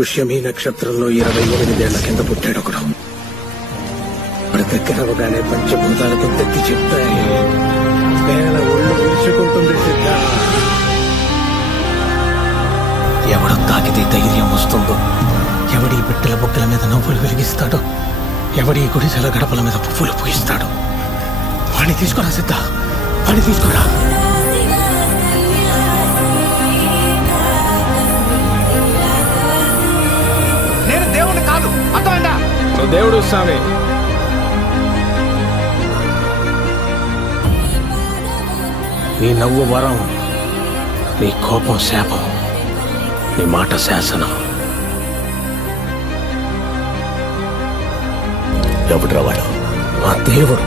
పుష్యమి నక్షత్రంలో 28 ఏళ్ల కింద పుట్టాడొకడు. వాడి దగ్గర అవగానే పంచభూతాలకు తెత్తి చెప్తాయి. వేల ఒళ్ళు విరుచుకుంటుంది సిద్ధ. ఎవడు తాకితే ధైర్యం వస్తుందో, ఎవడి బిడ్డల బొక్కల మీద నవ్వులు వెలిగిస్తాడో, ఎవడి గుడిసెల గడపల మీద పువ్వులు పూయిస్తాడో వాడిని తీసుకురా సిద్ధ, వాడిని తీసుకురా. నేను దేవుడు కాదు, అర్థమైందా? దేవుడు స్వామి. నీ నవ్వు వరం, నీ కోపం శాపం, నీ మాట శాసనం. ఎవడురా వాడు? ఆ దేవుడు.